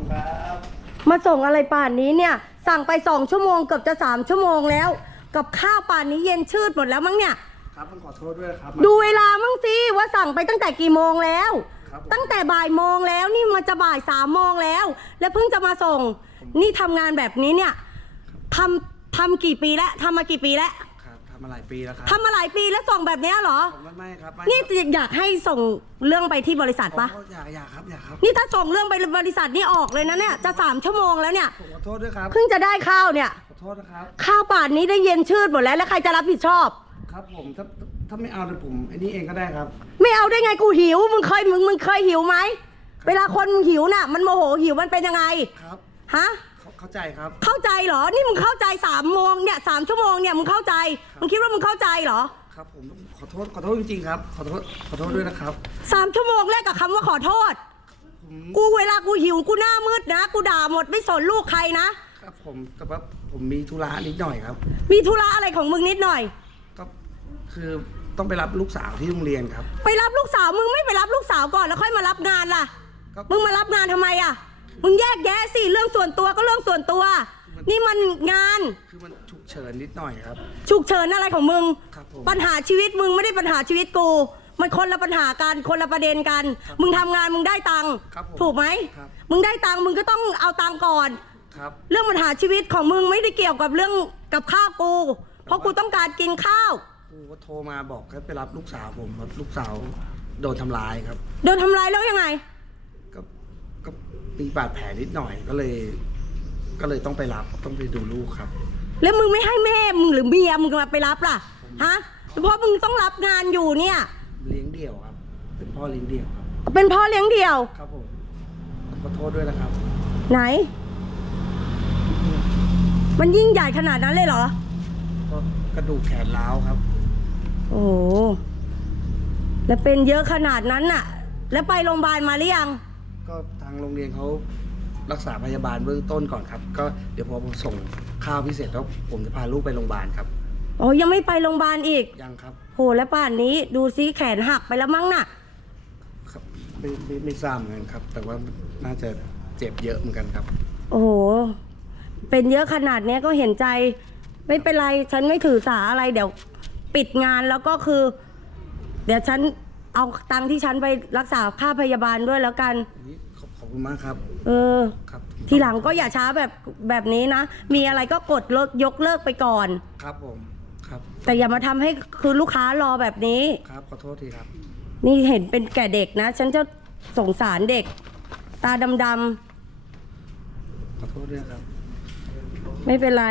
งครับมาส่งอะไรป่านนี้เนี่ย สั่งไปสองชั่วโมงเกือบจะสามชั่วโมงแล้ว กับข้าวป่านนี้เย็นชืดหมดแล้วมั้งเนี่ย ครับต้องขอโทษด้วยนะครับดูเวลามั่งสิว่าสั่งไปตั้งแต่กี่โมงแล้ว ครับผมตั้งแต่บ่ายโมงแล้วนี่มันจะบ่ายสามโมงแล้ว แล้วเพิ่งจะมาส่ง นี่ทำงานแบบนี้เนี่ยทำทำกี่ปีแล้วทำมากี่ปีแล้วครับทำ มาหลายปีแล้วครับทำมาหลายปีแล้วส่งแบบเนี้ยเหรอผมไม่ไม่ครับไม่นี่อยากให้ส่งเรื่องไปที่บริษัทปะโอ้อยากอยากครับอยากครับนี่ถ้าส่งเรื่องไปบริษัทนี่ออกเลยนะเนี่ยจะสามชั่วโมงแล้วเนี่ยผมขอโทษด้วยครับเพิ่งจะได้ข้าวเนี่ยขอโทษนะครับ ข้าวป่านนี้ได้เย็นชืดหมดแล้วแล้วใครจะรับผิดชอบ ครับผมถ้าถ้าไม่เอาเดี๋ยวผมไอ้นี่เองก็ได้ครับ ไม่เอาได้ไงกูหิวมึงเคยมึงมึงเคยหิวไหมเวลาคนหิวน่ะ มันโมโหหิวมันเป็นยังไงครับ ฮะ เข้าเข้าใจครับ เข้าใจเหรอ นี่มึงเข้าใจสามโมงเนี่ยสามชั่วโมงเนี่ยมึงเข้าใจ มึงคิดว่ามึงเข้าใจเหรอครับผมขอโทษขอโทษจริงๆครับ ขอโทษขอโทษด้วยนะครับ สามชั่วโมงแรกกับคำว่าขอโทษผมกูเวลากูหิวกูหน้ามืดนะ กูด่าหมดไม่สนลูกใครนะ ครับผมแต่ว่าผมมีธุระนิดหน่อยครับ มีธุระอะไรของมึงนิดหน่อย ก็คือต้องไปรับลูกสาวที่โรงเรียนครับ ไปรับลูกสาวมึงไม่ไปรับลูกสาวก่อนแล้วค่อยมารับงานล่ะก็มึงมารับงานทำไมอะ มึงแยกแยะสิเรื่องส่วนตัวก็เรื่องส่วนตัว นี่มันงานคือมันฉุกเฉินนิดหน่อยครับ ฉุกเฉินอะไรของมึง ครับผม ปัญหาชีวิตมึงไม่ได้ปัญหาชีวิตกู มันคนละปัญหากันคนละประเด็นกันครับมึงทำงานมึงได้ตังค์ครับผมถูกไหมครับ มึงได้ตังค์มึงก็ต้องเอาตังค์ก่อน ครับ เรื่องปัญหาชีวิตของมึงไม่ได้เกี่ยวกับเรื่องกับข้าวกู เพราะกูต้องการกินข้าว ครูก็โทรมาบอกให้ไปรับลูกสาวผมครับลูกสาวโดนทำร้ายครับ โดนทำร้ายแล้วยังไงก็ก็ มีบาดแผลนิดหน่อยก็เลย ก็เลยต้องไปรับต้องไปดูลูกครับ แล้วมึงไม่ให้แม่มึงหรือเมียมึงมาไปรับล่ะฮะเพราะมึงต้องรับงานอยู่เนี่ย เลี้ยงเดี่ยวครับ เป็นพ่อเลี้ยงเดี่ยวครับ เป็นพ่อเลี้ยงเดี่ยว ครับผมขอโทษด้วยนะครับ ไหน มันยิ่งใหญ่ขนาดนั้นเลยเหรอ ก็กระดูกแขนร้าวครับ โอ้โหแล้วเป็นเยอะขนาดนั้นน่ะ แล้วไปโรงพยาบาลมาหรือยัง ก็ทางโรงเรียนเขารักษาพยาบาลเบื้องต้นก่อนครับ ก็เดี๋ยวพอผมส่งข้าวพิเศษแล้วผมจะพาลูกไปโรงพยาบาลครับ โอ้ยังไม่ไปโรงพยาบาลอีก ยังครับโหแล้วป่านนี้ดูซิแขนหักไปแล้วมั้งน่ะ ครับไม่ไม่ไม่ทราบเหมือนกันครับ แต่ว่าน่าจะเจ็บเยอะเหมือนกันครับ โอ้โห เป็นเยอะขนาดเนี้ยก็เห็นใจ ไม่เป็นไร ฉันไม่ถือสาอะไรเดี๋ยว ปิดงานแล้วก็คือ เดี๋ยวฉัน เอาตังค์ที่ฉันไปรักษาค่าพยาบาลด้วยแล้วกัน นี่ขอบขอบคุณมากครับ เออ ครับทีหลังก็อย่าช้าแบบแบบนี้นะ มีอะไรก็กดเลิกยกเลิกไปก่อน ครับผม ครับ แต่อย่ามาทำให้คือลูกค้ารอแบบนี้ ครับขอโทษทีครับ นี่เห็นเป็นแก่เด็กนะ ฉันจะสงสารเด็ก ตาดำขอโทษด้วยครับ ๆ ไม่เป็นไรค